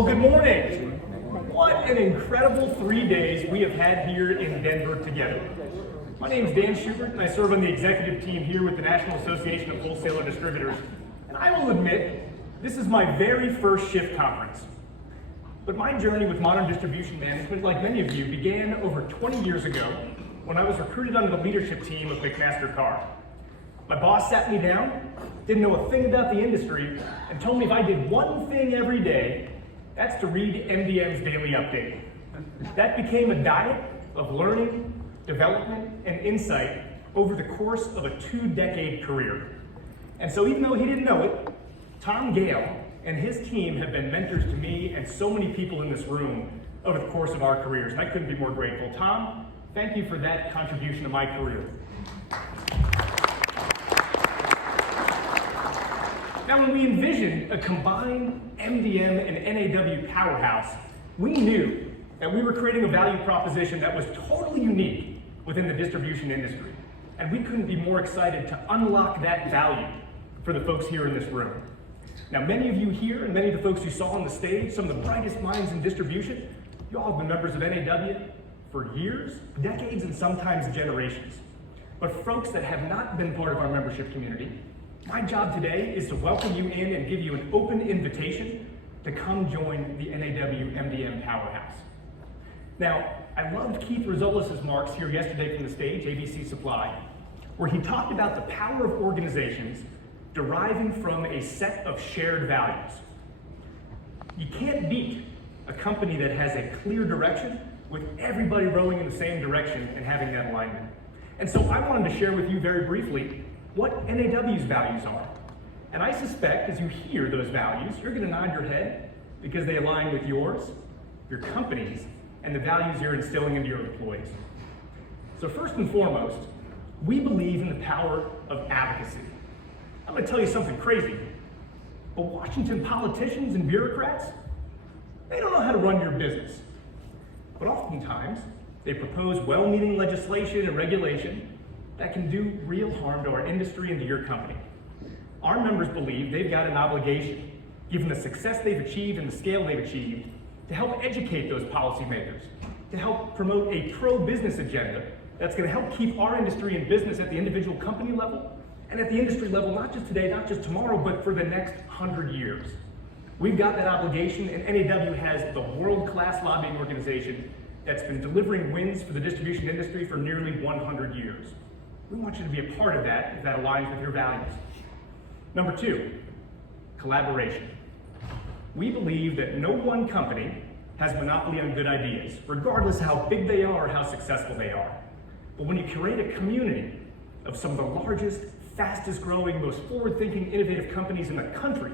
Well, good morning. What an incredible 3 days we have had here in Denver together. My name is Dan Schubert, and I serve on the executive team here with the National Association of Wholesaler-Distributors. And I will admit, this is my very first shift conference. But my journey with modern distribution management, like many of you, began over 20 years ago when I was recruited onto the leadership team of McMaster Carr. My boss sat me down, didn't know a thing about the industry, and told me if I did one thing every day, that's to read MDM's daily update. That became a diet of learning, development, and insight over the course of a 2-decade career. And so even though he didn't know it, Tom Gale and his team have been mentors to me and so many people in this room over the course of our careers. And I couldn't be more grateful. Tom, thank you for that contribution to my career. Now, when we envisioned a combined MDM and NAW powerhouse, we knew that we were creating a value proposition that was totally unique within the distribution industry. And we couldn't be more excited to unlock that value for the folks here in this room. Now, many of you here and many of the folks you saw on the stage, some of the brightest minds in distribution, you all have been members of NAW for years, decades, and sometimes generations. But folks that have not been part of our membership community, my job today is to welcome you in and give you an open invitation to come join the NAW MDM powerhouse. Now, I loved Keith Rizzolas' marks here yesterday from the stage, ABC Supply, where he talked about the power of organizations deriving from a set of shared values. You can't beat a company that has a clear direction with everybody rowing in the same direction and having that alignment. And so I wanted to share with you very briefly what NAW's values are. And I suspect as you hear those values, you're going to nod your head because they align with yours, your company's, and the values you're instilling into your employees. So first and foremost, we believe in the power of advocacy. I'm going to tell you something crazy, but Washington politicians and bureaucrats, they don't know how to run your business. But oftentimes, they propose well-meaning legislation and regulation that can do real harm to our industry and to your company. Our members believe they've got an obligation, given the success they've achieved and the scale they've achieved, to help educate those policymakers, to help promote a pro-business agenda that's going to help keep our industry in business at the individual company level and at the industry level, not just today, not just tomorrow, but for the next 100 years. We've got that obligation, and NAW has the world-class lobbying organization that's been delivering wins for the distribution industry for nearly 100 years. We want you to be a part of that if that aligns with your values. Number 2, collaboration. We believe that no one company has monopoly on good ideas, regardless of how big they are or how successful they are. But when you create a community of some of the largest, fastest growing, most forward-thinking, innovative companies in the country,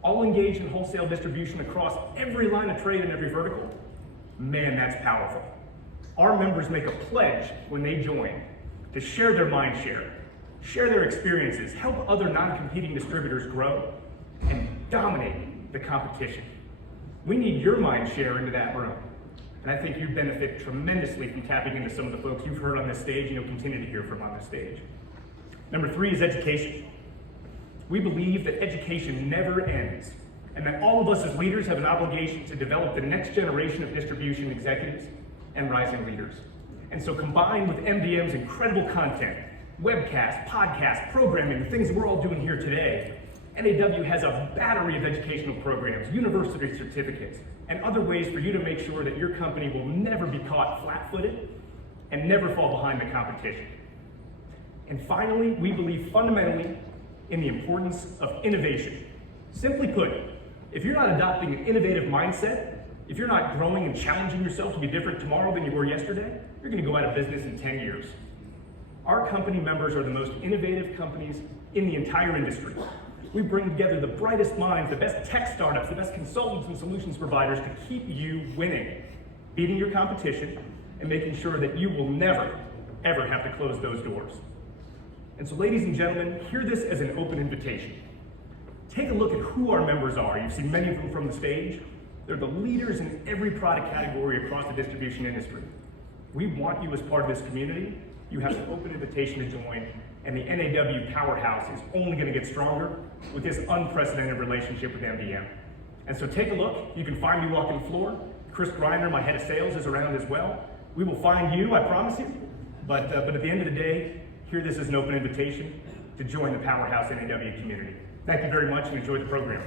all engaged in wholesale distribution across every line of trade and every vertical, man, that's powerful. Our members make a pledge when they join to share their mind share their experiences, help other non-competing distributors grow, and dominate the competition. We need your mind share into that room. And I think you benefit tremendously from tapping into some of the folks you've heard on this stage and you'll continue to hear from on this stage. Number 3 is education. We believe that education never ends, and that all of us as leaders have an obligation to develop the next generation of distribution executives and rising leaders. And so combined with MDM's incredible content, webcasts, podcasts, programming, the things that we're all doing here today, NAW has a battery of educational programs, university certificates, and other ways for you to make sure that your company will never be caught flat-footed and never fall behind the competition. And finally, we believe fundamentally in the importance of innovation. Simply put, if you're not adopting an innovative mindset, if you're not growing and challenging yourself to be different tomorrow than you were yesterday, you're going to go out of business in 10 years. Our company members are the most innovative companies in the entire industry. We bring together the brightest minds, the best tech startups, the best consultants and solutions providers to keep you winning, beating your competition, and making sure that you will never, ever have to close those doors. And so, ladies and gentlemen, hear this as an open invitation. Take a look at who our members are. You've seen many of them from the stage. They're the leaders in every product category across the distribution industry. We want you as part of this community. You have an open invitation to join, and the NAW powerhouse is only going to get stronger with this unprecedented relationship with MDM. And so take a look. You can find me walking the floor. Chris Greiner, my head of sales, is around as well. We will find you, I promise you. But at the end of the day, hear this as an open invitation to join the Powerhouse NAW community. Thank you very much and enjoy the program.